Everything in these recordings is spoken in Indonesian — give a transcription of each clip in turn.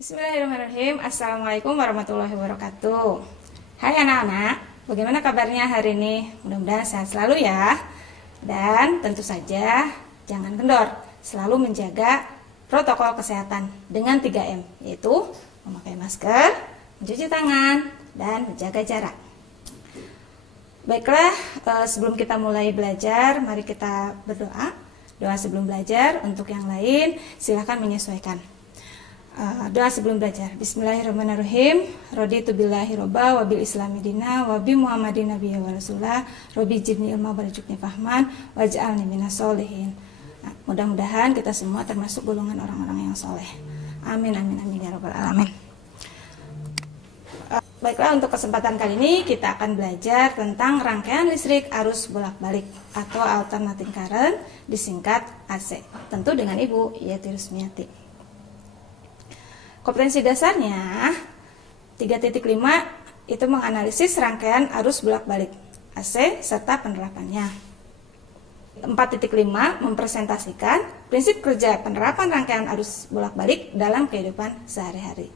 Bismillahirrahmanirrahim. Assalamualaikum warahmatullahi wabarakatuh. Hai anak-anak, bagaimana kabarnya hari ini? Mudah-mudahan sehat selalu ya. Dan tentu saja jangan kendor, selalu menjaga protokol kesehatan dengan 3M, yaitu memakai masker, mencuci tangan, dan menjaga jarak. Baiklah, sebelum kita mulai belajar, mari kita berdoa. Doa sebelum belajar, untuk yang lain silahkan menyesuaikan. Doa sebelum belajar. Bismillahirrahmanirrahim. Raditu billahi robba wa bil islami dina wa bi muhammadin nabiyya wa rasulah. Rabbi zidni ilma warzuqni fahman waj'alni minas sholihin. Mudah-mudahan kita semua termasuk golongan orang-orang yang soleh. Amin amin amin ya rabbal alamin. Baiklah, untuk kesempatan kali ini kita akan belajar tentang rangkaian listrik arus bolak-balik atau alternating current, disingkat AC. Tentu dengan Ibu, yaitu Rusmiati. Kompetensi dasarnya 3.5 itu menganalisis rangkaian arus bolak-balik AC serta penerapannya. 4.5 mempresentasikan prinsip kerja penerapan rangkaian arus bolak-balik dalam kehidupan sehari-hari.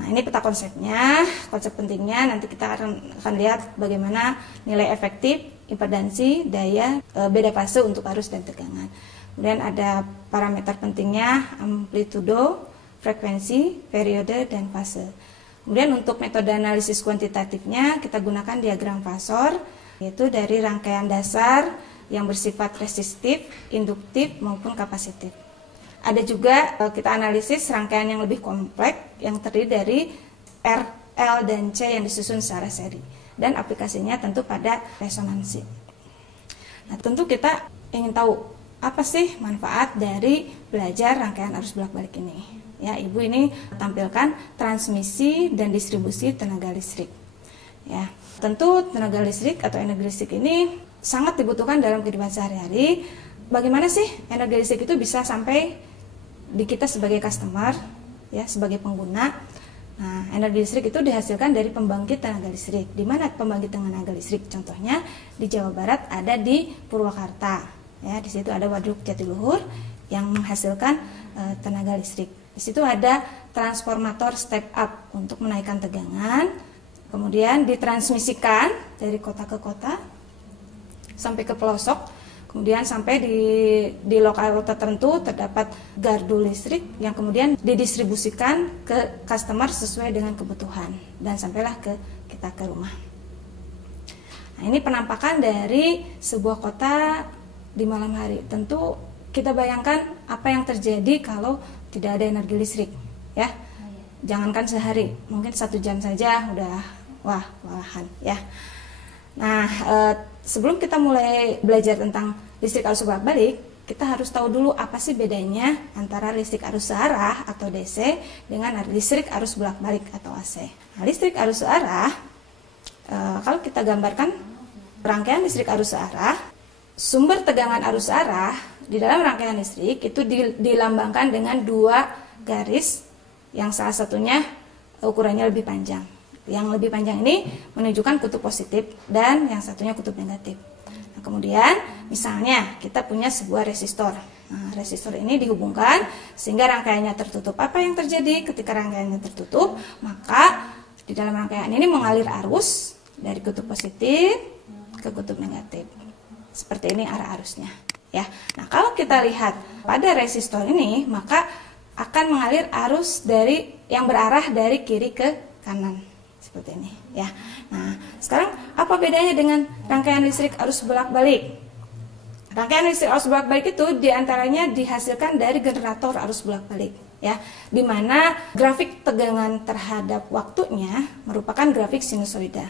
Nah, ini peta konsepnya, konsep pentingnya nanti kita akan lihat bagaimana nilai efektif, impedansi, daya, beda fase untuk arus dan tegangan. Kemudian ada parameter pentingnya, amplitudo, frekuensi, periode, dan fase. Kemudian untuk metode analisis kuantitatifnya kita gunakan diagram fasor, yaitu dari rangkaian dasar yang bersifat resistif, induktif, maupun kapasitif. Ada juga kita analisis rangkaian yang lebih kompleks yang terdiri dari R, L, dan C yang disusun secara seri. Dan aplikasinya tentu pada resonansi. Nah, tentu kita ingin tahu apa sih manfaat dari belajar rangkaian arus bolak-balik ini. Ya, Ibu ini tampilkan transmisi dan distribusi tenaga listrik. Ya, tentu tenaga listrik atau energi listrik ini sangat dibutuhkan dalam kehidupan sehari-hari. Bagaimana sih energi listrik itu bisa sampai di kita sebagai customer, ya, sebagai pengguna? Nah, energi listrik itu dihasilkan dari pembangkit tenaga listrik. Di mana pembangkit tenaga listrik? Contohnya di Jawa Barat ada di Purwakarta. Ya, di situ ada Waduk Jatiluhur yang menghasilkan tenaga listrik. Di situ ada transformator step up untuk menaikkan tegangan, kemudian ditransmisikan dari kota ke kota sampai ke pelosok, kemudian sampai di lokal tertentu terdapat gardu listrik yang kemudian didistribusikan ke customer sesuai dengan kebutuhan dan sampailah ke kita ke rumah. Nah, ini penampakan dari sebuah kota di malam hari. Tentu kita bayangkan apa yang terjadi kalau tidak ada energi listrik, ya. Jangankan sehari, mungkin 1 jam saja udah kewalahan, ya. Nah, sebelum kita mulai belajar tentang listrik arus bolak-balik, kita harus tahu dulu apa sih bedanya antara listrik arus searah atau DC dengan listrik arus bolak-balik atau AC. Nah, listrik arus searah, kalau kita gambarkan rangkaian listrik arus searah, sumber tegangan arus searah di dalam rangkaian listrik itu dilambangkan dengan 2 garis yang salah satunya ukurannya lebih panjang. Yang lebih panjang ini menunjukkan kutub positif dan yang satunya kutub negatif. Nah, kemudian misalnya kita punya sebuah resistor. Nah, resistor ini dihubungkan sehingga rangkaiannya tertutup. Apa yang terjadi ketika rangkaiannya tertutup? Maka di dalam rangkaian ini mengalir arus dari kutub positif ke kutub negatif. Seperti ini arah arusnya. Ya, nah kalau kita lihat pada resistor ini, maka akan mengalir arus yang berarah dari kiri ke kanan seperti ini. Ya, nah sekarang apa bedanya dengan rangkaian listrik arus bolak-balik? Rangkaian listrik arus bolak-balik itu diantaranya dihasilkan dari generator arus bolak-balik. Ya, di mana grafik tegangan terhadap waktunya merupakan grafik sinusoida.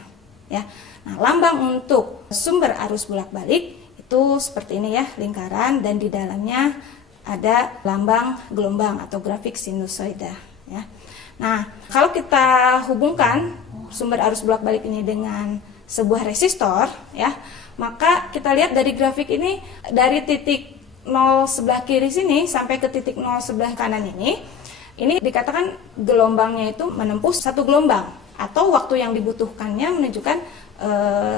Ya, nah lambang untuk sumber arus bolak-balik itu seperti ini ya, lingkaran, dan di dalamnya ada lambang gelombang atau grafik sinusoida, ya. Nah, kalau kita hubungkan sumber arus bolak-balik ini dengan sebuah resistor, ya, maka kita lihat dari grafik ini, dari titik 0 sebelah kiri sini sampai ke titik 0 sebelah kanan ini dikatakan gelombangnya itu menempuh 1 gelombang atau waktu yang dibutuhkannya menunjukkan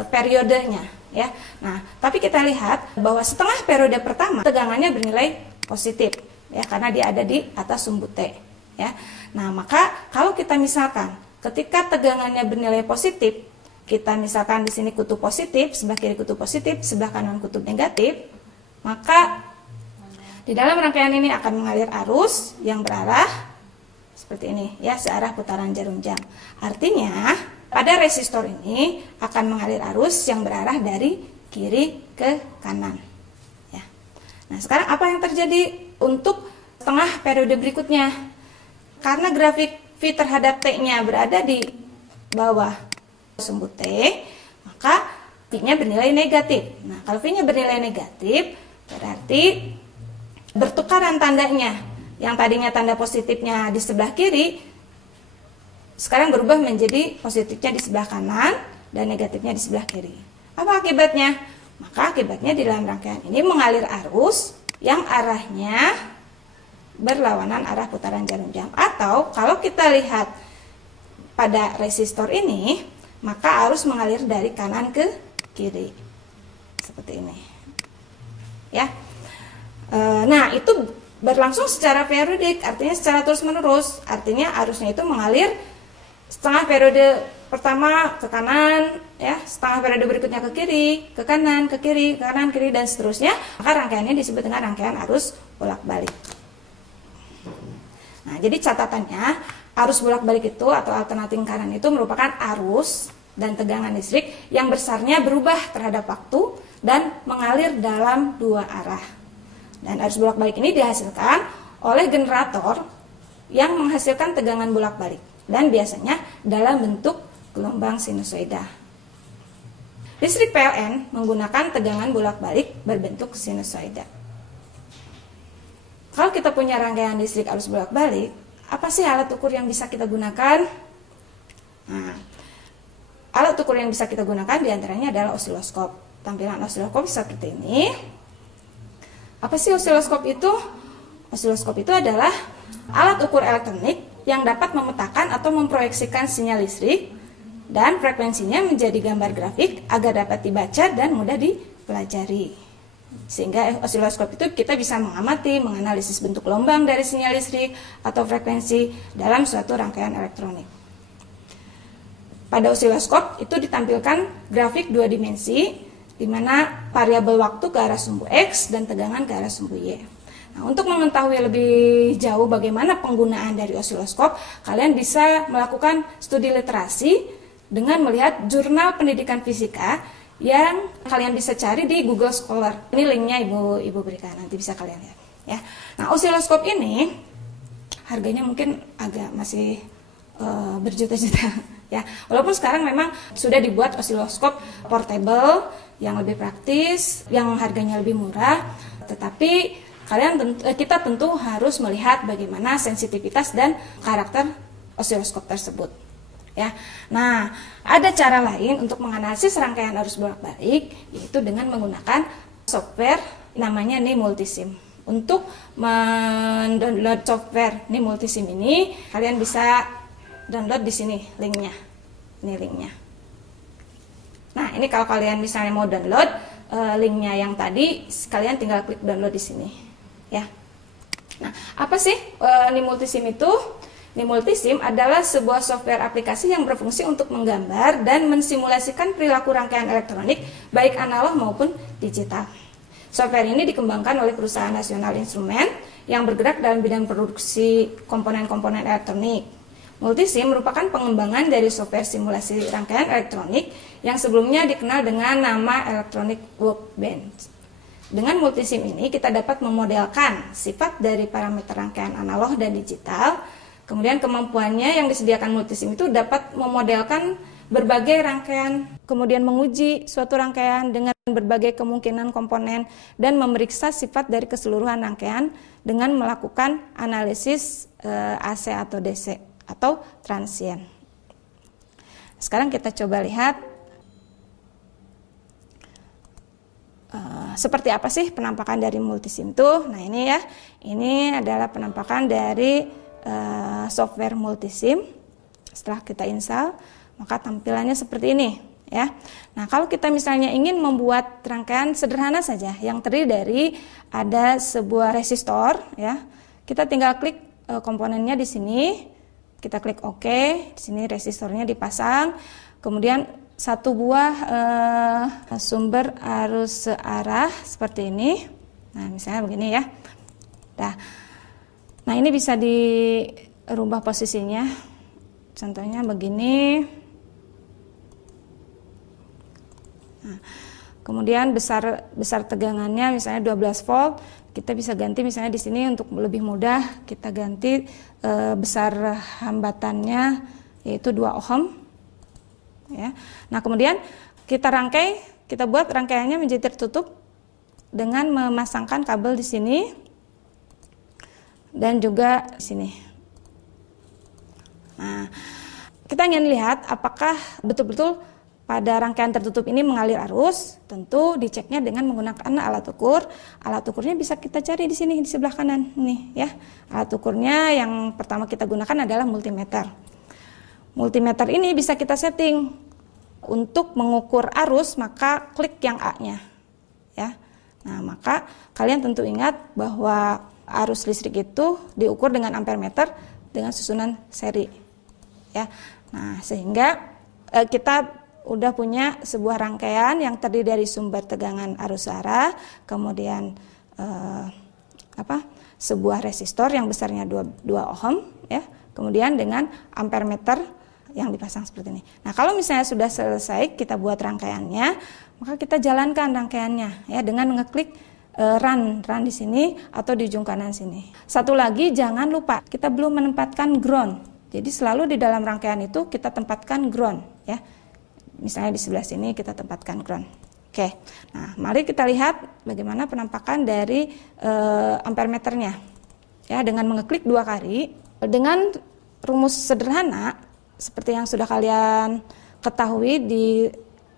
periodenya, ya. Nah, tapi kita lihat bahwa setengah periode pertama tegangannya bernilai positif, ya, karena dia ada di atas sumbu T. ya. Nah, maka kalau kita misalkan ketika tegangannya bernilai positif, kita misalkan di sini kutub positif, sebelah kiri kutub positif, sebelah kanan kutub negatif, maka di dalam rangkaian ini akan mengalir arus yang berarah seperti ini, ya, searah putaran jarum jam. Artinya, pada resistor ini akan mengalir arus yang berarah dari kiri ke kanan. Ya. Nah, sekarang apa yang terjadi untuk setengah periode berikutnya? Karena grafik V terhadap T-nya berada di bawah sumbu T, maka V-nya bernilai negatif. Nah, kalau V-nya bernilai negatif, berarti bertukaran tandanya. Yang tadinya tanda positifnya di sebelah kiri, sekarang berubah menjadi positifnya di sebelah kanan dan negatifnya di sebelah kiri. Apa akibatnya? Maka akibatnya di dalam rangkaian ini mengalir arus yang arahnya berlawanan arah putaran jarum jam. Atau kalau kita lihat pada resistor ini, maka arus mengalir dari kanan ke kiri seperti ini, ya. Nah, itu berlangsung secara periodik, artinya secara terus menerus. Artinya arusnya itu mengalir setengah periode pertama ke kanan, ya, setengah periode berikutnya ke kiri, ke kanan, ke kiri, ke kanan, kiri, dan seterusnya. Maka rangkaiannya disebut dengan rangkaian arus bolak-balik. Nah, jadi catatannya, arus bolak-balik itu atau alternating current itu merupakan arus dan tegangan listrik yang besarnya berubah terhadap waktu dan mengalir dalam dua arah. Dan arus bolak-balik ini dihasilkan oleh generator yang menghasilkan tegangan bolak-balik dan biasanya dalam bentuk gelombang sinusoida. Listrik PLN menggunakan tegangan bolak-balik berbentuk sinusoida. Kalau kita punya rangkaian listrik arus bolak-balik, apa sih alat ukur yang bisa kita gunakan? Nah, alat ukur yang bisa kita gunakan diantaranya adalah osiloskop. Tampilan osiloskop seperti ini. Apa sih osiloskop itu? Osiloskop itu adalah alat ukur elektronik yang dapat memetakan atau memproyeksikan sinyal listrik dan frekuensinya menjadi gambar grafik agar dapat dibaca dan mudah dipelajari. Sehingga osiloskop itu kita bisa mengamati, menganalisis bentuk gelombang dari sinyal listrik atau frekuensi dalam suatu rangkaian elektronik. Pada osiloskop itu ditampilkan grafik dua dimensi, di mana variabel waktu ke arah sumbu X dan tegangan ke arah sumbu Y. Nah, untuk mengetahui lebih jauh bagaimana penggunaan dari osiloskop, kalian bisa melakukan studi literasi dengan melihat jurnal pendidikan fisika yang kalian bisa cari di Google Scholar. Ini linknya ibu berikan, nanti bisa kalian lihat, ya. Nah, osiloskop ini harganya mungkin agak masih berjuta-juta, ya. Walaupun sekarang memang sudah dibuat osiloskop portable yang lebih praktis, yang harganya lebih murah, tetapi kita tentu harus melihat bagaimana sensitivitas dan karakter osiloskop tersebut, ya. Nah, ada cara lain untuk menganalisis rangkaian arus bolak-balik, yaitu dengan menggunakan software namanya NIMultiSim. Untuk mendownload software NIMultiSim ini, kalian bisa download di sini linknya. Ini linknya. Nah, ini kalau kalian misalnya mau download linknya yang tadi, kalian tinggal klik download di sini, ya. Nah, apa sih NIMultiSim itu? NIMultiSim adalah sebuah software aplikasi yang berfungsi untuk menggambar dan mensimulasikan perilaku rangkaian elektronik baik analog maupun digital. Software ini dikembangkan oleh perusahaan nasional instrumen yang bergerak dalam bidang produksi komponen-komponen elektronik. Multisim merupakan pengembangan dari software simulasi rangkaian elektronik yang sebelumnya dikenal dengan nama Electronic Workbench. Dengan multisim ini kita dapat memodelkan sifat dari parameter rangkaian analog dan digital. Kemudian kemampuannya yang disediakan multisim itu dapat memodelkan berbagai rangkaian, kemudian menguji suatu rangkaian dengan berbagai kemungkinan komponen dan memeriksa sifat dari keseluruhan rangkaian dengan melakukan analisis AC atau DC atau transient. Sekarang kita coba lihat seperti apa sih penampakan dari multisim itu. Nah, ini ya, ini adalah penampakan dari software multisim. Setelah kita install, maka tampilannya seperti ini, ya. Nah, kalau kita misalnya ingin membuat rangkaian sederhana saja yang terdiri dari ada sebuah resistor, ya, kita tinggal klik komponennya di sini. Kita klik OK. Di sini resistornya dipasang. Kemudian satu buah sumber arus searah seperti ini. Nah, misalnya begini ya. Nah, ini bisa dirubah posisinya. Contohnya begini. Nah, kemudian besar tegangannya misalnya 12 volt. Kita bisa ganti misalnya di sini untuk lebih mudah kita ganti besar hambatannya yaitu 2 ohm ya. Nah, kemudian kita buat rangkaiannya menjadi tertutup dengan memasangkan kabel di sini dan juga di sini. Nah, kita ingin lihat apakah betul-betul pada rangkaian tertutup ini mengalir arus. Tentu diceknya dengan menggunakan alat ukur. Alat ukurnya bisa kita cari di sini di sebelah kanan nih ya. Alat ukurnya yang pertama kita gunakan adalah multimeter. Multimeter ini bisa kita setting untuk mengukur arus, maka klik yang A-nya ya. Nah, maka kalian tentu ingat bahwa arus listrik itu diukur dengan ampere meter dengan susunan seri ya. Nah, sehingga kita udah punya sebuah rangkaian yang terdiri dari sumber tegangan arus searah, kemudian sebuah resistor yang besarnya 2 ohm ya, kemudian dengan ampere meter yang dipasang seperti ini. Nah, kalau misalnya sudah selesai kita buat rangkaiannya, maka kita jalankan rangkaiannya ya dengan ngeklik run di sini atau di ujung kanan sini. Satu lagi, jangan lupa kita belum menempatkan ground. Jadi selalu di dalam rangkaian itu kita tempatkan ground ya. Misalnya di sebelah sini kita tempatkan ground. Oke, nah mari kita lihat bagaimana penampakan dari ampere meternya. Ya, dengan mengeklik 2 kali, dengan rumus sederhana seperti yang sudah kalian ketahui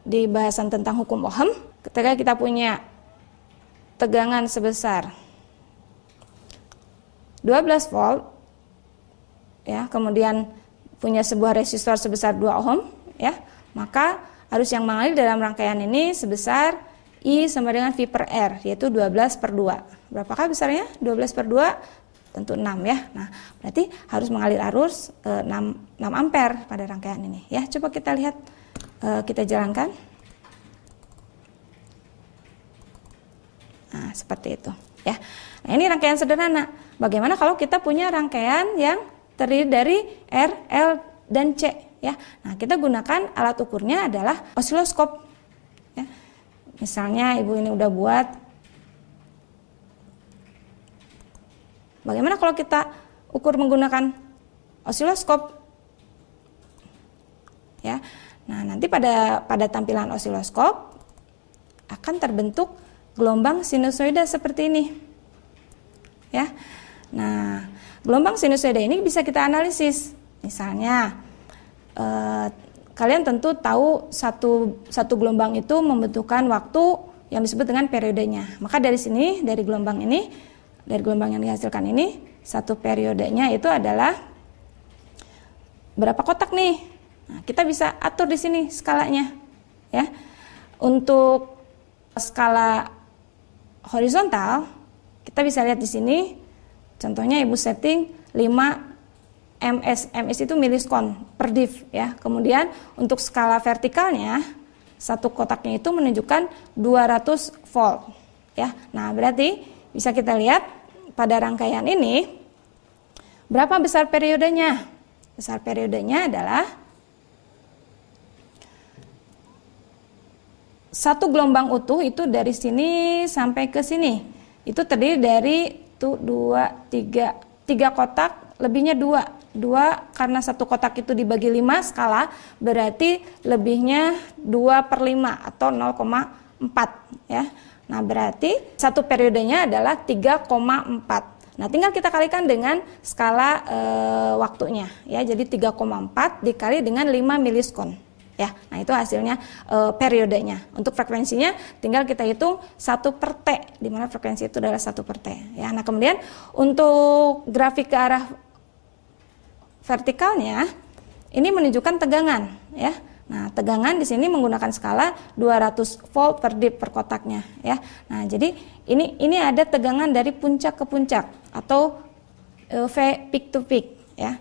di bahasan tentang hukum Ohm. Ketika kita punya tegangan sebesar 12 volt, ya, kemudian punya sebuah resistor sebesar 2 ohm, ya, maka arus yang mengalir dalam rangkaian ini sebesar I sama dengan V per R, yaitu 12/2. Berapakah besarnya? 12/2 tentu 6 ya. Nah, berarti harus mengalir arus 6 ampere pada rangkaian ini ya. Coba kita lihat, kita jalankan. Nah, seperti itu ya. Nah, ini rangkaian sederhana. Bagaimana kalau kita punya rangkaian yang terdiri dari R, L, dan C ya. Nah, kita gunakan alat ukurnya adalah osiloskop ya. Misalnya ibu ini udah buat. Bagaimana kalau kita ukur menggunakan osiloskop ya. Nah, nanti pada tampilan osiloskop akan terbentuk gelombang sinusoida seperti ini ya. Nah, gelombang sinusoida ini bisa kita analisis. Misalnya kalian tentu tahu satu gelombang itu membutuhkan waktu yang disebut dengan periodenya. Maka dari sini, dari gelombang yang dihasilkan ini, satu periodenya itu adalah berapa kotak nih. Nah, kita bisa atur di sini skalanya ya. Untuk skala horizontal kita bisa lihat di sini. Contohnya ibu setting 5 ms. Ms itu miliskon per div ya. Kemudian untuk skala vertikalnya satu kotaknya itu menunjukkan 200 volt ya. Nah, berarti bisa kita lihat pada rangkaian ini berapa besar periodenya. Besar periodenya adalah satu gelombang utuh itu dari sini sampai ke sini. Itu terdiri dari 3 kotak, lebihnya 2 karena satu kotak itu dibagi 5 skala, berarti lebihnya 2/5 atau 0,4 ya. Nah, berarti satu periodenya adalah 3,4. Nah, tinggal kita kalikan dengan skala waktunya ya. Jadi 3,4 dikali dengan 5 miliskon ya. Nah, itu hasilnya periodenya. Untuk frekuensinya tinggal kita hitung 1/T, di mana frekuensi itu adalah 1/T ya. Nah, kemudian untuk grafik ke arah vertikalnya ini menunjukkan tegangan ya. Nah, tegangan di sini menggunakan skala 200 volt per div per kotaknya ya. Nah, jadi ini ada tegangan dari puncak ke puncak atau V peak to peak ya.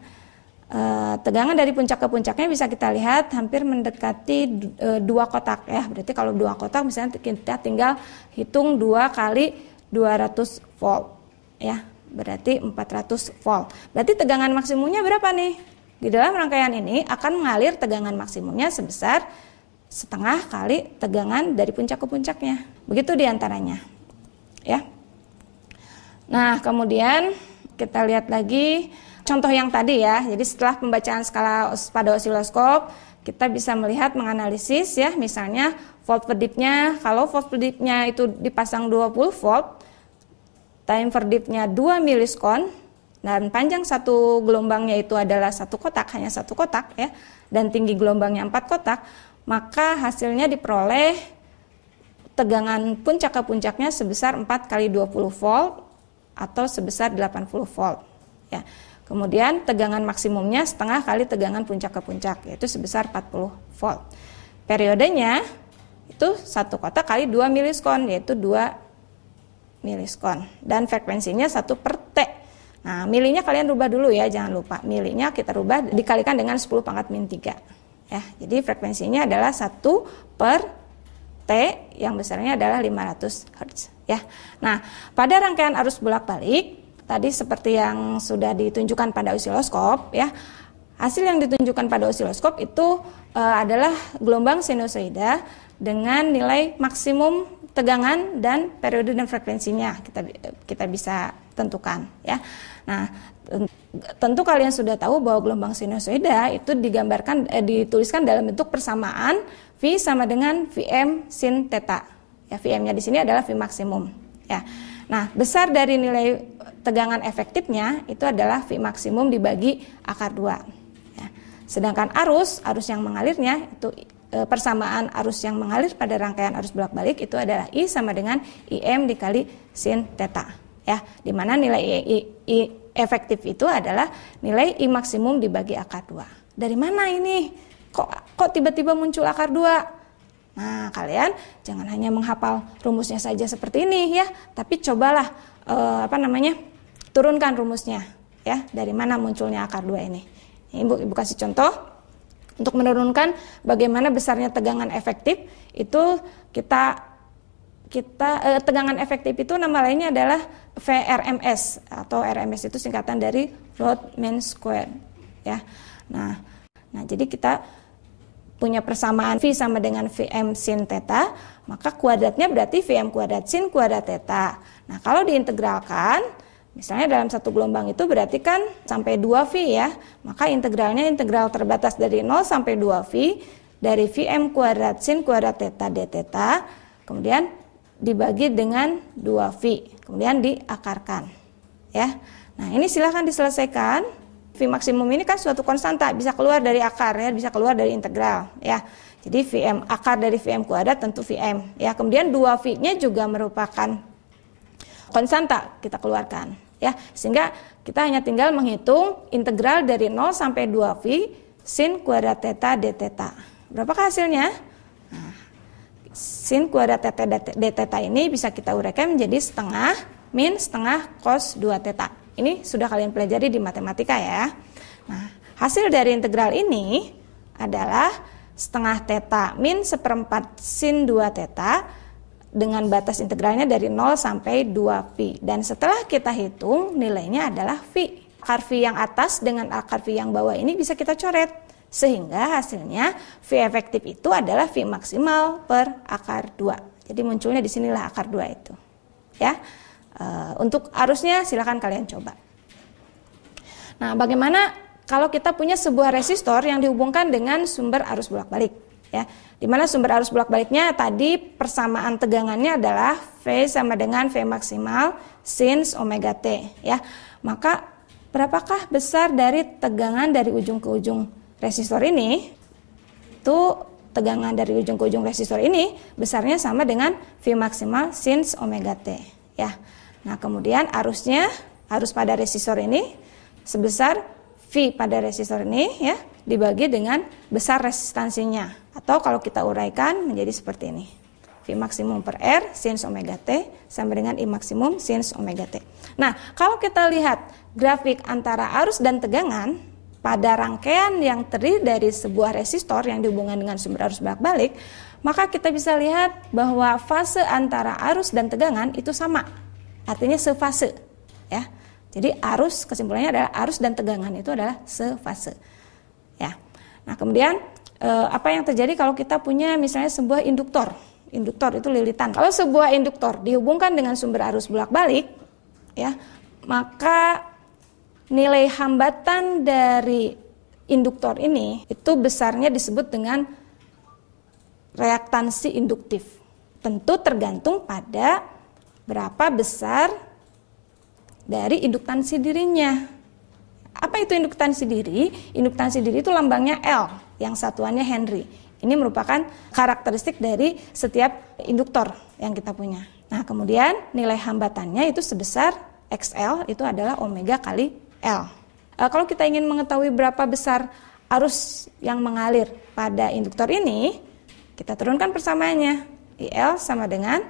Tegangan dari puncak ke puncaknya bisa kita lihat hampir mendekati 2 kotak ya. Berarti kalau 2 kotak misalnya kita tinggal hitung 2 kali 200 volt ya. Berarti 400 volt. Berarti tegangan maksimumnya berapa nih? Di dalam rangkaian ini akan mengalir tegangan maksimumnya sebesar setengah kali tegangan dari puncak ke puncaknya. Begitu diantaranya ya. Nah kemudian kita lihat lagi contoh yang tadi ya. Jadi setelah pembacaan skala pada osiloskop, kita bisa melihat menganalisis ya, misalnya volt per dipnya. Kalau volt per dipnya itu dipasang 20 volt, time per dipnya 2 milisekon, dan panjang satu gelombangnya itu adalah 1 kotak, hanya 1 kotak ya, dan tinggi gelombangnya 4 kotak, maka hasilnya diperoleh tegangan puncak ke puncaknya sebesar 4 kali 20 volt atau sebesar 80 volt ya. Kemudian tegangan maksimumnya setengah kali tegangan puncak ke puncak, yaitu sebesar 40 volt. Periodenya itu 1 kotak kali 2 milisekon, yaitu 2 milisekon. Dan frekuensinya 1 per T. Nah, milinya kalian rubah dulu ya, jangan lupa. Milinya kita rubah dikalikan dengan 10 pangkat min 3. Ya, jadi frekuensinya adalah 1 per T yang besarnya adalah 500 Hz. Ya. Nah, pada rangkaian arus bolak-balik, tadi seperti yang sudah ditunjukkan pada osiloskop ya, hasil yang ditunjukkan pada osiloskop itu adalah gelombang sinusoida dengan nilai maksimum tegangan dan periode dan frekuensinya kita bisa tentukan ya. Nah, tentu kalian sudah tahu bahwa gelombang sinusoida itu dituliskan dalam bentuk persamaan V sama dengan Vm sin theta. Ya, Vm-nya di sini adalah V maksimum ya. Nah, besar dari nilai tegangan efektifnya itu adalah V maksimum dibagi akar 2 ya. Sedangkan arus yang mengalirnya itu persamaan arus yang mengalir pada rangkaian arus bolak-balik itu adalah I sama dengan Im dikali sin theta ya, dimana nilai I efektif itu adalah nilai I maksimum dibagi akar 2. Dari mana ini? Kok tiba-tiba muncul akar 2? Nah, kalian jangan hanya menghafal rumusnya saja seperti ini ya, tapi cobalah turunkan rumusnya ya, dari mana munculnya akar 2 ini. Ibu kasih contoh untuk menurunkan bagaimana besarnya tegangan efektif itu. Tegangan efektif itu nama lainnya adalah VRMS, atau RMS itu singkatan dari Rod mean squared ya. Nah jadi kita punya persamaan V sama dengan Vm sin theta, maka kuadratnya berarti Vm kuadrat sin kuadrat theta. Nah, kalau diintegralkan, misalnya dalam satu gelombang itu berarti kan sampai 2V ya, maka integralnya integral terbatas dari 0 sampai 2V dari Vm kuadrat sin kuadrat theta d theta, kemudian dibagi dengan 2V, kemudian diakarkan ya. Nah, ini silahkan diselesaikan. V maksimum ini kan suatu konstanta, bisa keluar dari akar ya, bisa keluar dari integral ya. Jadi Vm akar dari Vm kuadrat tentu Vm ya. Kemudian 2V-nya juga merupakan konstanta, kita keluarkan ya. Sehingga kita hanya tinggal menghitung integral dari 0 sampai 2V sin kuadrat theta d theta. Berapakah hasilnya? Nah, sin kuadrat theta d theta ini bisa kita uraikan menjadi setengah min setengah cos 2 theta. Ini sudah kalian pelajari di matematika ya. Nah, hasil dari integral ini adalah setengah theta min seperempat sin 2 theta dengan batas integralnya dari 0 sampai 2V. Dan setelah kita hitung, nilainya adalah V. Akar V yang atas dengan akar V yang bawah ini bisa kita coret. Sehingga hasilnya V efektif itu adalah V maksimal per akar 2. Jadi munculnya di sinilah akar 2 itu. Ya. Untuk arusnya silakan kalian coba. Nah, bagaimana kalau kita punya sebuah resistor yang dihubungkan dengan sumber arus bolak-balik ya. Di mana sumber arus bolak-baliknya tadi persamaan tegangannya adalah V sama dengan V maksimal sin omega T ya. Maka berapakah besar dari tegangan dari ujung ke ujung resistor ini? Itu tegangan dari ujung ke ujung resistor ini besarnya sama dengan V maksimal sin omega T ya. Nah, kemudian arus pada resistor ini sebesar V pada resistor ini ya, dibagi dengan besar resistansinya. Atau kalau kita uraikan menjadi seperti ini. V maksimum per R sin omega T sama dengan I maksimum sin omega T. Nah, kalau kita lihat grafik antara arus dan tegangan pada rangkaian yang terdiri dari sebuah resistor yang dihubungkan dengan sumber arus bolak-balik, maka kita bisa lihat bahwa fase antara arus dan tegangan itu sama. Artinya sefase, ya. Jadi arus, kesimpulannya adalah arus dan tegangan itu adalah sefase. Ya. Nah, kemudian apa yang terjadi kalau kita punya misalnya sebuah induktor? Induktor itu lilitan. Kalau sebuah induktor dihubungkan dengan sumber arus bolak-balik, ya, maka nilai hambatan dari induktor ini itu besarnya disebut dengan reaktansi induktif. Tentu tergantung pada berapa besar dari induktansi dirinya. Apa itu induktansi diri? Induktansi diri itu lambangnya L, yang satuannya Henry. Ini merupakan karakteristik dari setiap induktor yang kita punya. Nah, kemudian nilai hambatannya itu sebesar XL, itu adalah omega kali L. Kalau kita ingin mengetahui berapa besar arus yang mengalir pada induktor ini, kita turunkan persamaannya. IL sama dengan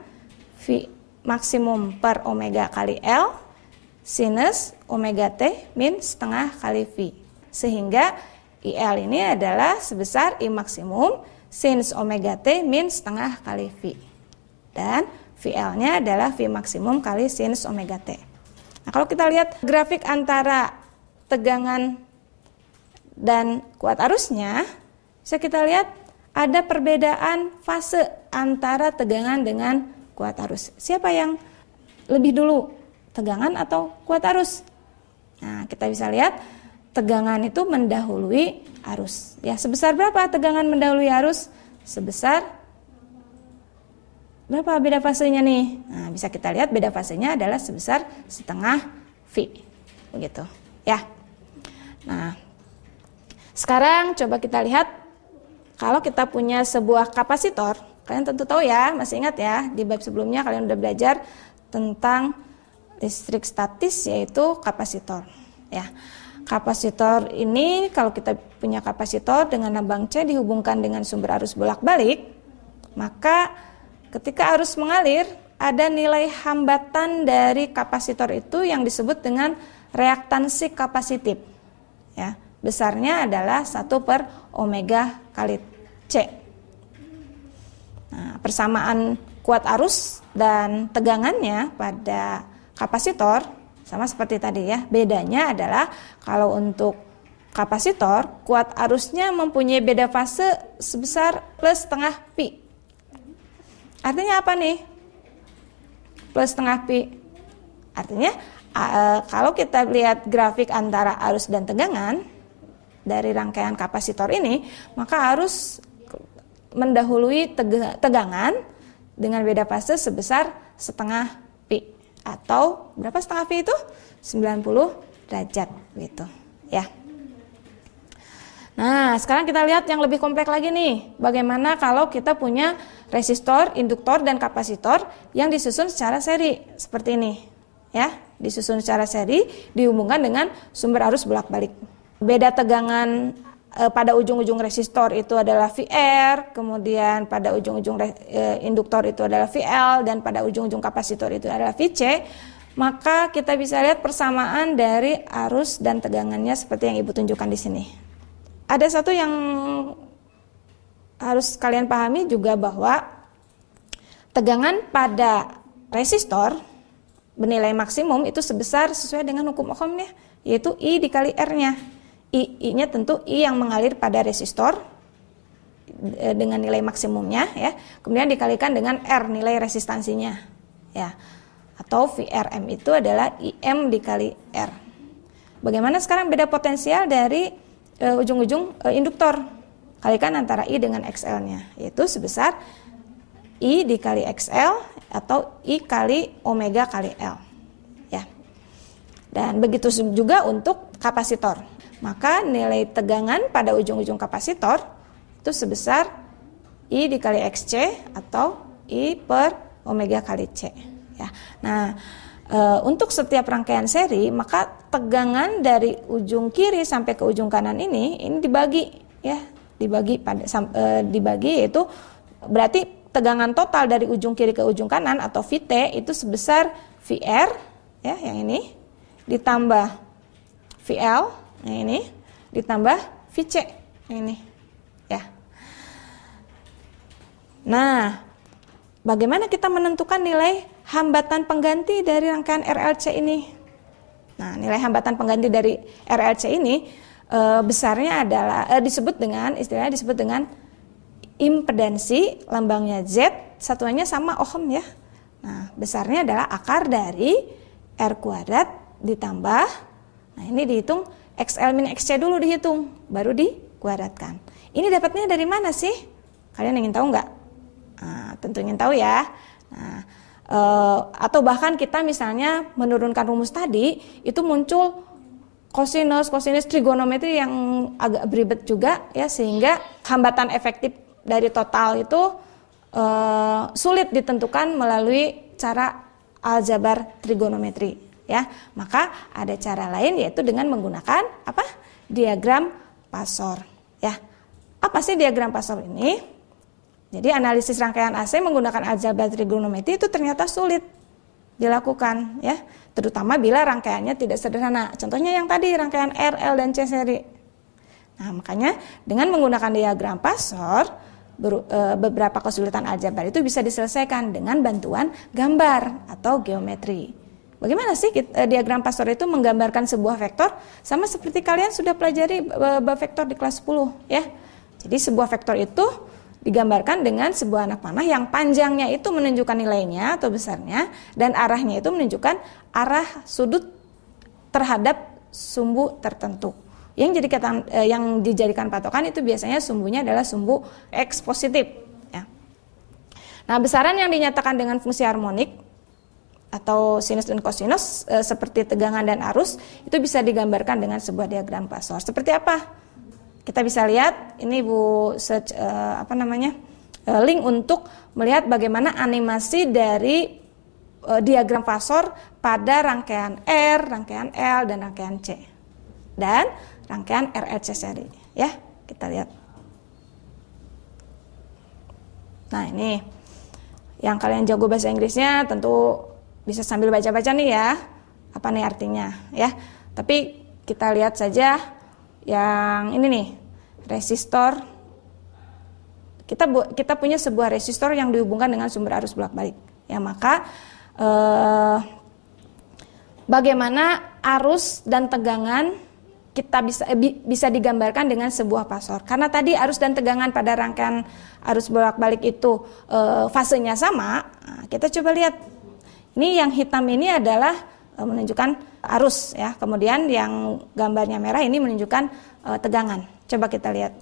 V maksimum per omega kali L sinus omega T min setengah kali V. Sehingga IL ini adalah sebesar I maksimum sinus omega T min setengah kali V. Dan VL-nya adalah V maksimum kali sinus omega T. Nah, kalau kita lihat grafik antara tegangan dan kuat arusnya, bisa kita lihat ada perbedaan fase antara tegangan dengan kuat arus. Siapa yang lebih dulu? Tegangan atau kuat arus? Nah, kita bisa lihat tegangan itu mendahului arus. Ya, sebesar berapa tegangan mendahului arus? Sebesar berapa beda fasenya nih? Nah, bisa kita lihat beda fasenya adalah sebesar setengah V. Begitu, ya. Nah, sekarang coba kita lihat kalau kita punya sebuah kapasitor. Kalian tentu tahu ya, masih ingat ya, di bab sebelumnya kalian udah belajar tentang listrik statis, yaitu kapasitor. Ya, kapasitor ini kalau kita punya kapasitor dengan lambang C dihubungkan dengan sumber arus bolak-balik, maka ketika arus mengalir ada nilai hambatan dari kapasitor itu yang disebut dengan reaktansi kapasitif. Ya, besarnya adalah 1 per omega kali C. Nah, persamaan kuat arus dan tegangannya pada kapasitor sama seperti tadi ya. Bedanya adalah kalau untuk kapasitor kuat arusnya mempunyai beda fase sebesar plus setengah pi. Artinya apa nih? Plus setengah pi. Artinya kalau kita lihat grafik antara arus dan tegangan dari rangkaian kapasitor ini, maka arus mendahului tegangan dengan beda fase sebesar setengah pi. Atau berapa setengah pi itu? 90 derajat gitu ya. Nah, sekarang kita lihat yang lebih kompleks lagi nih. Bagaimana kalau kita punya resistor, induktor, dan kapasitor yang disusun secara seri seperti ini ya. Disusun secara seri dihubungkan dengan sumber arus bolak-balik. Beda tegangan pada ujung-ujung resistor itu adalah VR, kemudian pada ujung-ujung induktor itu adalah VL, dan pada ujung-ujung kapasitor itu adalah VC, maka kita bisa lihat persamaan dari arus dan tegangannya seperti yang Ibu tunjukkan di sini. Ada satu yang harus kalian pahami juga, bahwa tegangan pada resistor bernilai maksimum itu sebesar sesuai dengan hukum Ohm ya, yaitu I dikali R-nya. I-nya tentu I yang mengalir pada resistor dengan nilai maksimumnya ya, kemudian dikalikan dengan R nilai resistansinya ya, atau VRM itu adalah IM dikali R. Bagaimana sekarang beda potensial dari ujung-ujung induktor? Kalikan antara I dengan XL-nya, yaitu sebesar I dikali XL atau I kali omega kali L ya. Dan begitu juga untuk kapasitor. Maka nilai tegangan pada ujung-ujung kapasitor itu sebesar I dikali XC atau I per omega kali C. Ya. Nah, untuk setiap rangkaian seri, maka tegangan dari ujung kiri sampai ke ujung kanan ini dibagi ya, dibagi yaitu berarti tegangan total dari ujung kiri ke ujung kanan atau VT itu sebesar VR ya, yang ini ditambah VL yang ini ditambah VC yang ini ya. Nah, bagaimana kita menentukan nilai hambatan pengganti dari rangkaian RLC ini? Nah, nilai hambatan pengganti dari RLC ini besarnya adalah disebut dengan impedansi, lambangnya Z, satuannya sama ohm ya. Nah, besarnya adalah akar dari R kuadrat ditambah, nah ini dihitung XL min XC dulu dihitung, baru dikuadratkan. Ini dapatnya dari mana sih? Kalian ingin tahu nggak? Nah, tentu ingin tahu ya. Nah, atau bahkan kita misalnya menurunkan rumus tadi, itu muncul kosinus trigonometri yang agak beribet juga ya, sehingga hambatan efektif dari total itu sulit ditentukan melalui cara aljabar trigonometri ya. Maka ada cara lain, yaitu dengan menggunakan apa? Diagram Pasor ya. Apa sih diagram Pasor ini? Jadi analisis rangkaian AC menggunakan aljabar trigonometri itu ternyata sulit dilakukan ya, terutama bila rangkaiannya tidak sederhana. Contohnya yang tadi rangkaian R, L, dan C seri. Nah, makanya dengan menggunakan diagram Pasor, beberapa kesulitan aljabar itu bisa diselesaikan dengan bantuan gambar atau geometri. Bagaimana sih diagram Pasor itu menggambarkan sebuah vektor? Sama seperti kalian sudah pelajari bab vektor di kelas 10 ya. Jadi sebuah vektor itu digambarkan dengan sebuah anak panah yang panjangnya itu menunjukkan nilainya atau besarnya, dan arahnya itu menunjukkan arah sudut terhadap sumbu tertentu. Yang dijadikan patokan itu biasanya sumbunya adalah sumbu X positif ya. Nah, besaran yang dinyatakan dengan fungsi harmonik atau sinus dan kosinus seperti tegangan dan arus itu bisa digambarkan dengan sebuah diagram Pasor. Seperti apa? Kita bisa lihat ini Bu search link untuk melihat bagaimana animasi dari diagram Pasor pada rangkaian R, rangkaian L, dan rangkaian C dan rangkaian RLC seri ya. Kita lihat. Nah, ini yang kalian jago bahasa Inggrisnya tentu bisa sambil baca-baca nih ya, apa nih artinya ya. Tapi kita lihat saja yang ini nih, resistor. Kita punya sebuah resistor yang dihubungkan dengan sumber arus bolak-balik ya. Maka bagaimana arus dan tegangan kita bisa digambarkan dengan sebuah pasor. Karena tadi arus dan tegangan pada rangkaian arus bolak-balik itu fasenya sama. Nah, kita coba lihat. Ini yang hitam ini adalah menunjukkan arus ya. Kemudian yang gambarnya merah ini menunjukkan tegangan. Coba kita lihat.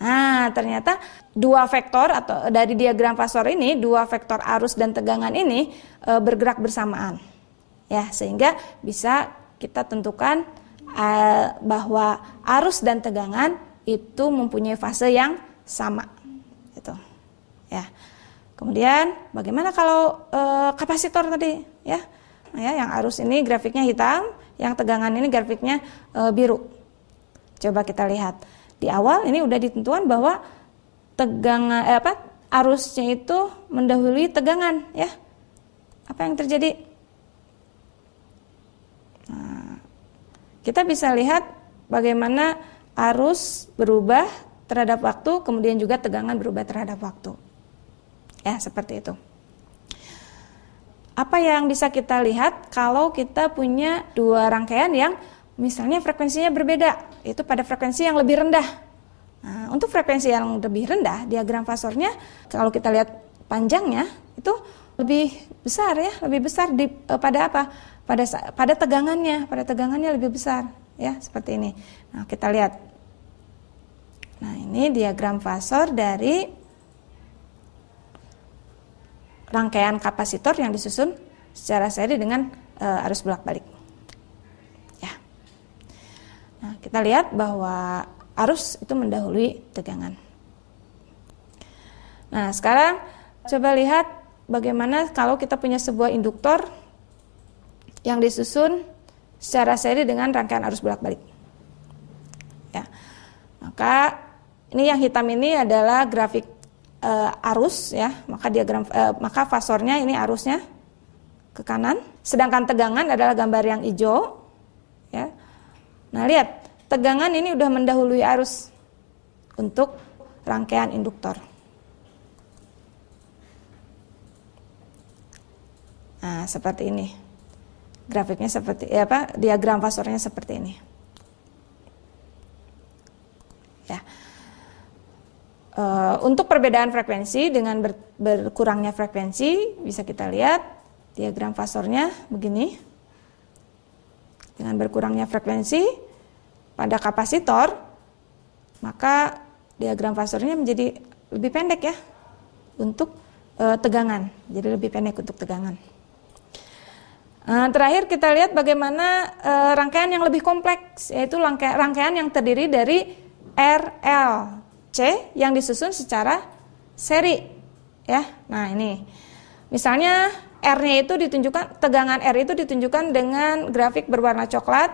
Nah, ternyata dua vektor atau dari diagram Pasor ini, dua vektor arus dan tegangan ini bergerak bersamaan. Ya, sehingga bisa kita tentukan bahwa arus dan tegangan itu mempunyai fase yang sama. Gitu. Ya. Kemudian bagaimana kalau kapasitor tadi ya? Nah, ya, yang arus ini grafiknya hitam, yang tegangan ini grafiknya biru. Coba kita lihat. Di awal ini udah ditentukan bahwa arusnya itu mendahului tegangan ya. Apa yang terjadi? Nah, kita bisa lihat bagaimana arus berubah terhadap waktu, kemudian juga tegangan berubah terhadap waktu. Ya, seperti itu. Apa yang bisa kita lihat kalau kita punya dua rangkaian yang misalnya frekuensinya berbeda, itu pada frekuensi yang lebih rendah. Nah, untuk frekuensi yang lebih rendah, diagram fasornya kalau kita lihat panjangnya itu lebih besar ya, lebih besar pada apa? Pada tegangannya lebih besar ya, seperti ini. Nah, kita lihat. Nah, ini diagram fasor dari rangkaian kapasitor yang disusun secara seri dengan arus bolak-balik. Ya. Nah, kita lihat bahwa arus itu mendahului tegangan. Nah, sekarang coba lihat bagaimana kalau kita punya sebuah induktor yang disusun secara seri dengan rangkaian arus bolak-balik. Ya. Maka ini yang hitam ini adalah grafik arus ya, maka fasornya ini arusnya ke kanan. Sedangkan tegangan adalah gambar yang hijau ya. Nah, lihat, tegangan ini udah mendahului arus untuk rangkaian induktor. Nah, seperti ini. Grafiknya seperti diagram fasornya seperti ini. Ya. Untuk perbedaan frekuensi dengan berkurangnya frekuensi bisa kita lihat diagram fasornya begini. Dengan berkurangnya frekuensi pada kapasitor, maka diagram fasornya menjadi lebih pendek ya untuk tegangan. Jadi lebih pendek untuk tegangan. Terakhir kita lihat bagaimana rangkaian yang lebih kompleks, yaitu rangkaian yang terdiri dari RLC yang disusun secara seri ya. Nah, ini misalnya R-nya itu ditunjukkan, tegangan R itu ditunjukkan dengan grafik berwarna coklat,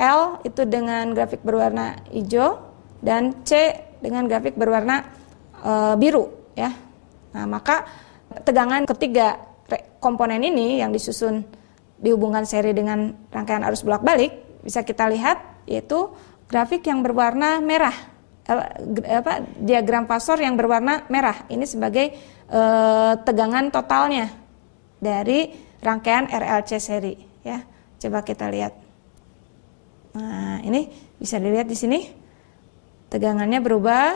L itu dengan grafik berwarna hijau, dan C dengan grafik berwarna biru ya. Nah, maka tegangan ketiga komponen ini yang disusun dihubungkan seri dengan rangkaian arus bolak-balik bisa kita lihat, yaitu grafik yang berwarna merah, diagram fasor yang berwarna merah. Ini sebagai tegangan totalnya dari rangkaian RLC seri ya. Coba kita lihat. Nah, ini bisa dilihat di sini. Tegangannya berubah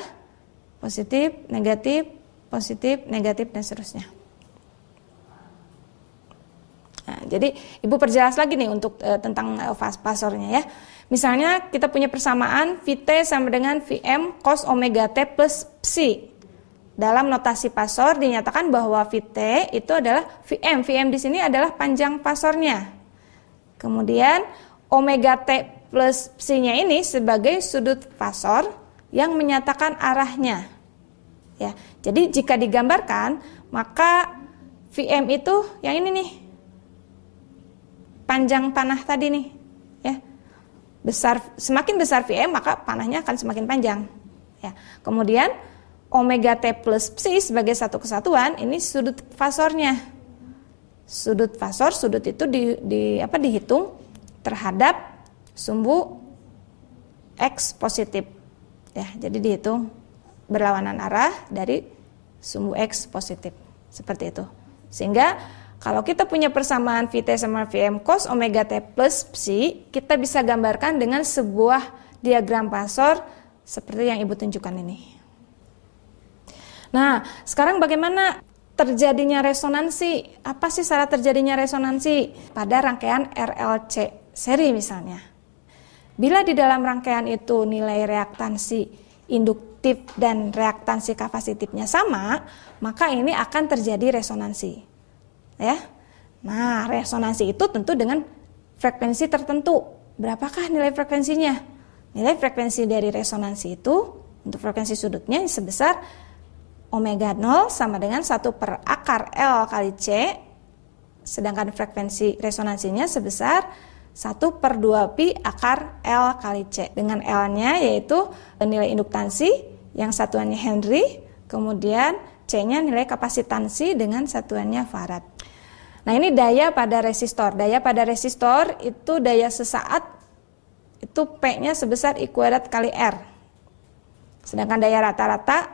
positif, negatif, dan seterusnya. Nah, jadi Ibu perjelas lagi nih untuk tentang fasornya ya. Misalnya kita punya persamaan Vt sama dengan Vm cos omega T plus psi. Dalam notasi fasor dinyatakan bahwa Vt itu adalah Vm. Vm di sini adalah panjang fasornya. Kemudian omega T plus psi-nya ini sebagai sudut fasor yang menyatakan arahnya. Ya. Jadi jika digambarkan, maka Vm itu yang ini nih. Panjang panah tadi nih, ya. Semakin besar Vm, maka panahnya akan semakin panjang. Ya. Kemudian omega T plus psi sebagai satu kesatuan, ini sudut fasornya. Sudut fasor, sudut itu dihitung terhadap sumbu X positif. Ya, jadi dihitung berlawanan arah dari sumbu X positif. Seperti itu. Sehingga kalau kita punya persamaan Vt sama Vm cos omega T plus psi, kita bisa gambarkan dengan sebuah diagram fasor seperti yang Ibu tunjukkan ini. Nah, sekarang bagaimana terjadinya resonansi? Apa sih syarat terjadinya resonansi pada rangkaian RLC seri misalnya? Bila di dalam rangkaian itu nilai reaktansi induktif dan reaktansi kapasitifnya sama, maka ini akan terjadi resonansi. Ya. Nah, resonansi itu tentu dengan frekuensi tertentu. Berapakah nilai frekuensinya? Nilai frekuensi dari resonansi itu untuk frekuensi sudutnya sebesar omega 0 sama dengan 1 per akar L kali C, sedangkan frekuensi resonansinya sebesar 1 per 2 pi akar L kali C. Dengan L-nya yaitu nilai induktansi yang satuannya Henry, kemudian C-nya nilai kapasitansi dengan satuannya farad. Nah, ini daya pada resistor. Daya pada resistor itu daya sesaat, itu P-nya sebesar I kuadrat kali R. Sedangkan daya rata-rata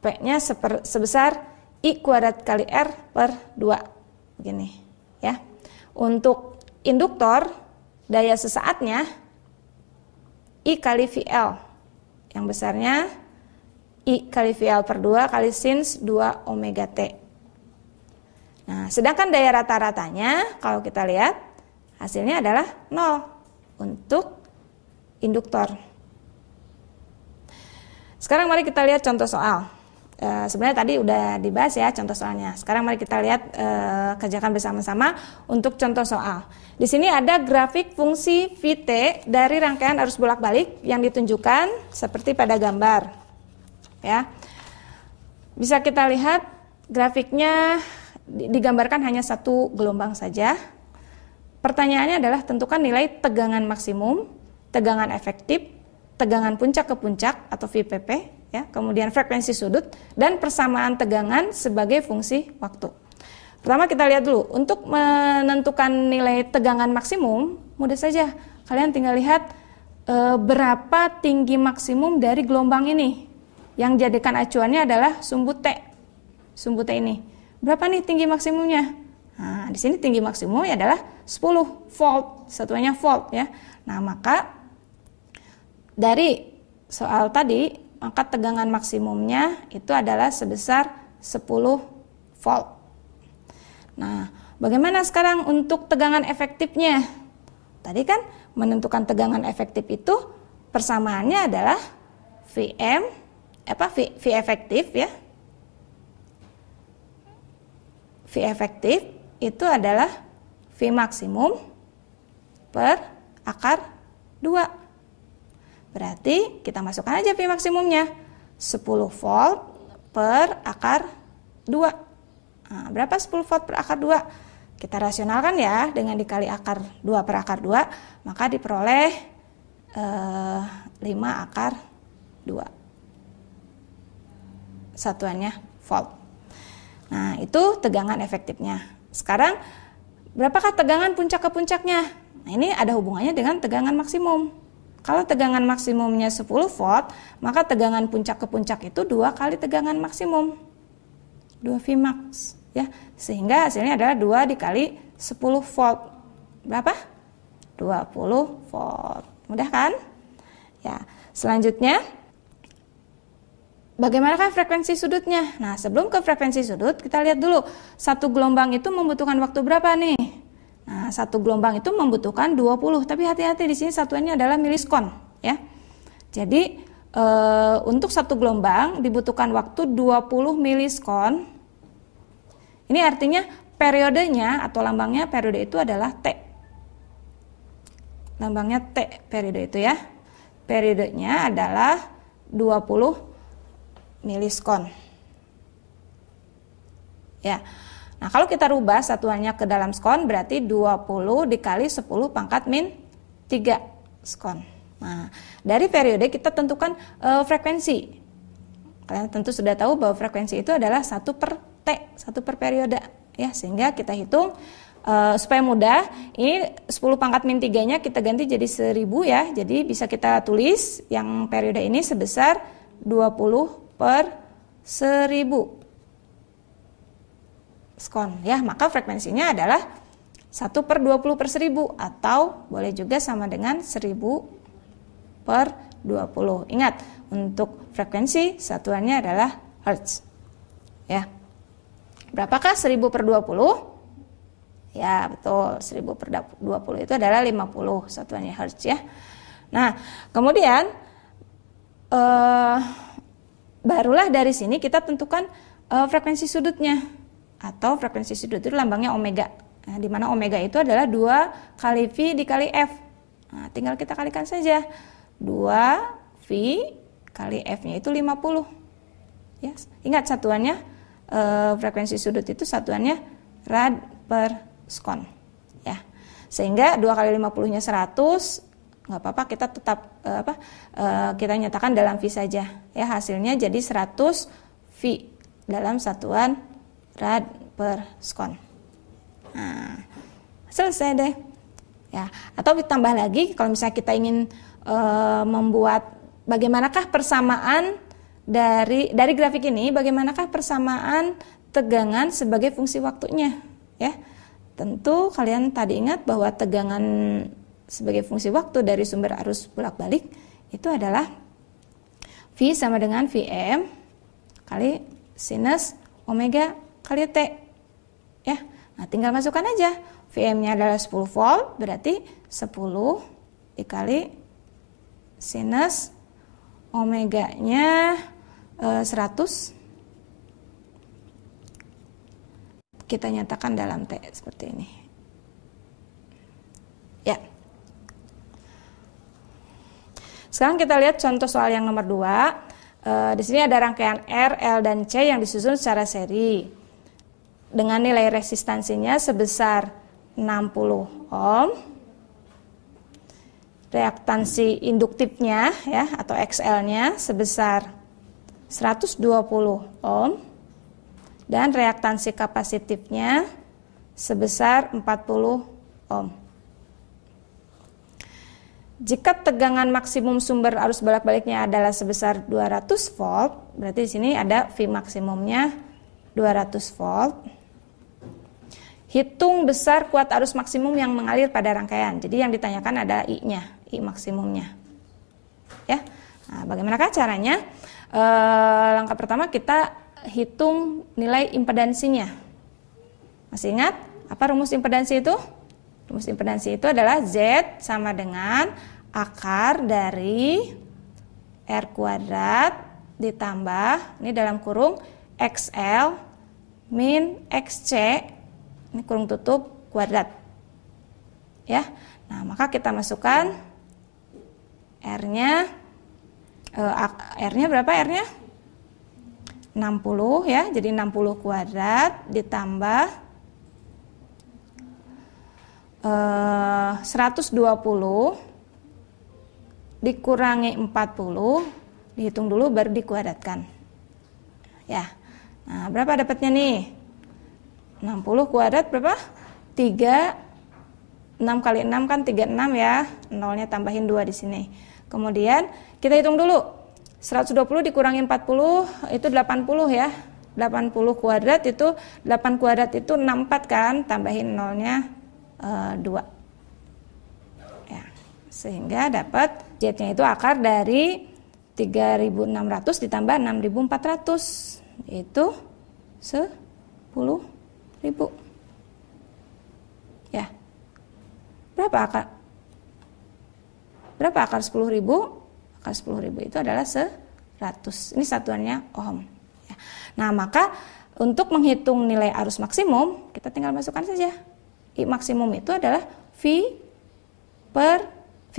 P-nya sebesar I kuadrat kali R per 2. Begini ya. Untuk induktor, daya sesaatnya I kali VL. Yang besarnya I kali VL per 2 kali sins 2 omega T. Nah, sedangkan daya rata-ratanya kalau kita lihat hasilnya adalah 0 untuk induktor. Sekarang mari kita lihat contoh soal. Sebenarnya tadi udah dibahas ya contoh soalnya. Sekarang mari kita lihat kerjakan bersama-sama untuk contoh soal. Di sini ada grafik fungsi Vt dari rangkaian arus bolak-balik yang ditunjukkan seperti pada gambar. Ya. Bisa kita lihat grafiknya digambarkan hanya satu gelombang saja. Pertanyaannya adalah tentukan nilai tegangan maksimum, tegangan efektif, tegangan puncak ke puncak atau VPP ya, kemudian frekuensi sudut, dan persamaan tegangan sebagai fungsi waktu. Pertama kita lihat dulu, untuk menentukan nilai tegangan maksimum, mudah saja. Kalian tinggal lihat berapa tinggi maksimum dari gelombang ini. Yang jadikan acuannya adalah sumbu T. Sumbu T ini. Berapa nih tinggi maksimumnya? Nah, di sini tinggi maksimumnya adalah 10 volt, satuannya volt ya. Nah, maka dari soal tadi, maka tegangan maksimumnya itu adalah sebesar 10 volt. Nah, bagaimana sekarang untuk tegangan efektifnya? Tadi kan menentukan tegangan efektif itu persamaannya adalah V efektif ya. V efektif itu adalah V maksimum per akar 2. Berarti kita masukkan aja V maksimumnya. 10 volt per akar 2. Nah, berapa 10 volt per akar 2? Kita rasionalkan ya, dengan dikali akar 2 per akar 2, maka diperoleh 5 akar 2. Satuannya volt. Nah, itu tegangan efektifnya. Sekarang, berapakah tegangan puncak ke puncaknya? Nah, ini ada hubungannya dengan tegangan maksimum. Kalau tegangan maksimumnya 10 volt, maka tegangan puncak ke puncak itu 2 kali tegangan maksimum. 2 Vmax ya. Sehingga hasilnya adalah 2 dikali 10 volt. Berapa? 20 volt. Mudah kan? Ya. Selanjutnya, bagaimanakah frekuensi sudutnya? Nah, sebelum ke frekuensi sudut, kita lihat dulu satu gelombang itu membutuhkan waktu berapa nih? Nah, satu gelombang itu membutuhkan 20, tapi hati-hati di sini satuannya adalah miliskon ya. Jadi untuk satu gelombang dibutuhkan waktu 20 miliskon. Ini artinya periodenya atau lambangnya periode itu adalah T. Lambangnya T periode itu ya. Periodenya adalah 20 miliskon. Ya. Nah, kalau kita rubah satuannya ke dalam skon berarti 20 dikali 10 pangkat min 3 skon. Nah, dari periode kita tentukan frekuensi. Kalian tentu sudah tahu bahwa frekuensi itu adalah 1 per T, 1 per periode ya, sehingga kita hitung supaya mudah. Ini 10 pangkat min 3-nya kita ganti jadi 1000 ya. Jadi bisa kita tulis yang periode ini sebesar 20 per 1000 skon ya, maka frekuensinya adalah 1 per 20 per 1000 atau boleh juga sama dengan 1000 per 20. Ingat, untuk frekuensi satuannya adalah hertz ya. Berapakah 1000 per 20? Ya betul, 1000 per 20 itu adalah 50 satuannya hertz ya. Nah, kemudian barulah dari sini kita tentukan frekuensi sudutnya, atau frekuensi sudut itu lambangnya omega. Nah, di mana omega itu adalah 2 kali V dikali F. Nah, tinggal kita kalikan saja. 2 V kali F-nya itu 50. Ya, ingat satuannya frekuensi sudut itu satuannya rad per skon. Ya. Sehingga 2 kali 50-nya 100, nggak apa-apa, kita tetap kita nyatakan dalam V saja. Ya, hasilnya jadi 100 V dalam satuan rad per skon. Nah, selesai deh. Ya, atau ditambah lagi kalau misalnya kita ingin membuat bagaimanakah persamaan dari grafik ini, bagaimanakah persamaan tegangan sebagai fungsi waktunya, ya. Tentu kalian tadi ingat bahwa tegangan sebagai fungsi waktu dari sumber arus bolak-balik itu adalah V sama dengan Vm kali sinus omega kali T ya. Nah, tinggal masukkan aja. Vm-nya adalah 10 volt, berarti 10 dikali sinus omega-nya 100. Kita nyatakan dalam T seperti ini. Ya. Sekarang kita lihat contoh soal yang nomor 2. Di sini ada rangkaian R, L, dan C yang disusun secara seri dengan nilai resistansinya sebesar 60 ohm. Reaktansi induktifnya ya atau XL-nya sebesar 120 ohm dan reaktansi kapasitifnya sebesar 40 ohm. Jika tegangan maksimum sumber arus bolak-baliknya adalah sebesar 200 volt, berarti di sini ada V maksimumnya 200 volt. Hitung besar kuat arus maksimum yang mengalir pada rangkaian. Jadi yang ditanyakan adalah I-nya, I maksimumnya. Ya. Nah, bagaimanakah caranya? Langkah pertama kita hitung nilai impedansinya. Masih ingat apa rumus impedansi itu? Rumus impedansi itu adalah Z sama dengan akar dari R kuadrat ditambah, ini dalam kurung, XL min XC, ini kurung tutup kuadrat. Ya. Nah, maka kita masukkan R-nya, R-nya berapa R-nya? 60 ya, jadi 60 kuadrat ditambah 120 dikurangi 40, dihitung dulu baru dikuadratkan. Ya. Nah, berapa dapatnya nih? 60 kuadrat berapa? 3, 6 kali 6 kan 36 ya. Nolnya tambahin 2 di sini. Kemudian kita hitung dulu. 120 dikurangi 40 itu 80 ya. 80 kuadrat itu 8 kuadrat itu 64 kan, tambahin nolnya 2. Ya, sehingga dapat Z-nya itu akar dari 3.600 ditambah 6.400, itu 10.000. Ya. Berapa akar? Berapa akar 10.000? Akar 10.000 itu adalah 100. Ini satuannya ohm. Ya. Nah, maka untuk menghitung nilai arus maksimum, kita tinggal masukkan saja. I maksimum itu adalah V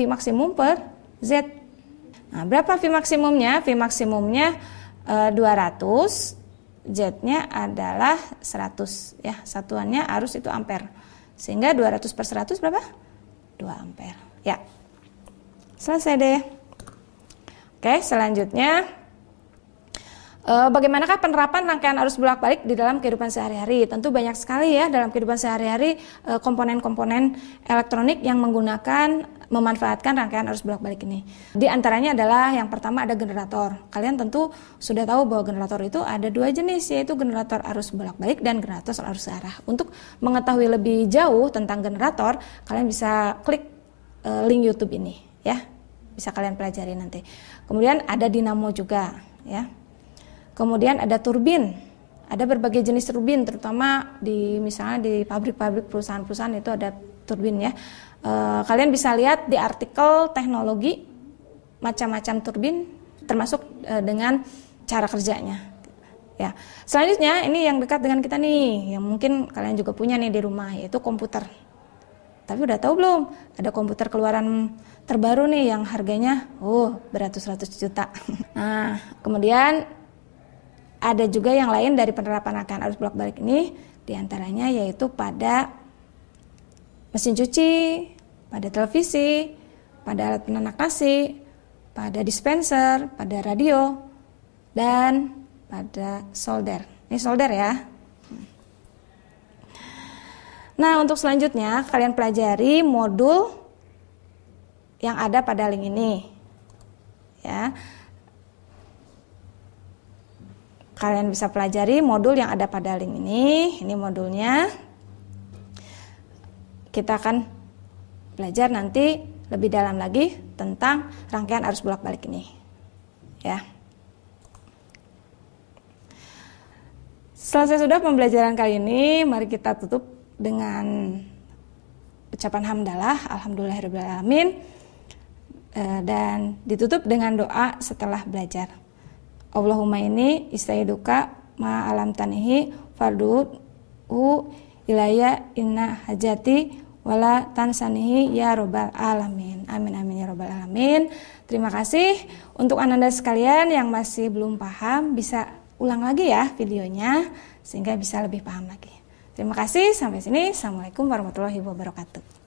maksimum per Z. Nah, berapa V maksimumnya? V maksimumnya 200, Z-nya adalah 100 ya. Satuannya arus itu ampere. Sehingga 200 per 100 berapa? 2 ampere. Ya. Selesai deh. Oke, selanjutnya bagaimanakah penerapan rangkaian arus bolak-balik di dalam kehidupan sehari-hari? Tentu banyak sekali ya dalam kehidupan sehari-hari komponen-komponen elektronik yang memanfaatkan rangkaian arus bolak-balik ini. Di antaranya adalah yang pertama ada generator. Kalian tentu sudah tahu bahwa generator itu ada 2 jenis, yaitu generator arus bolak-balik dan generator arus arah. Untuk mengetahui lebih jauh tentang generator, kalian bisa klik link YouTube ini ya. Bisa kalian pelajari nanti. Kemudian ada dinamo juga ya. Kemudian ada turbin. Ada berbagai jenis turbin, terutama misalnya di pabrik-pabrik, perusahaan-perusahaan itu ada turbin ya. Kalian bisa lihat di artikel teknologi macam-macam turbin, termasuk dengan cara kerjanya. Ya. Selanjutnya ini yang dekat dengan kita nih, yang mungkin kalian juga punya nih di rumah, yaitu komputer. Tapi udah tahu belum? Ada komputer keluaran terbaru nih yang harganya beratus-ratus juta. Nah, kemudian ada juga yang lain dari penerapan rangkaian arus bolak-balik ini, diantaranya yaitu pada mesin cuci, pada televisi, pada alat penanak nasi, pada dispenser, pada radio, dan pada solder. Ini solder ya. Nah, untuk selanjutnya kalian pelajari modul yang ada pada link ini. Ya. Kalian bisa pelajari modul yang ada pada link ini. Ini modulnya. Kita akan belajar nanti lebih dalam lagi tentang rangkaian arus bolak-balik ini. Ya. Selesai sudah pembelajaran kali ini, mari kita tutup dengan ucapan hamdalah, alhamdulillahirrahmanirrahim, dan ditutup dengan doa setelah belajar. Allahumma ini istaiduka ma alam tanihi farduhu ilaya inna hajati wala tansanihi ya robbal alamin. Amin amin ya robbal alamin. Terima kasih. Untuk Ananda sekalian yang masih belum paham, bisa ulang lagi ya videonya sehingga bisa lebih paham lagi. Terima kasih, sampai sini. Assalamualaikum warahmatullahi wabarakatuh.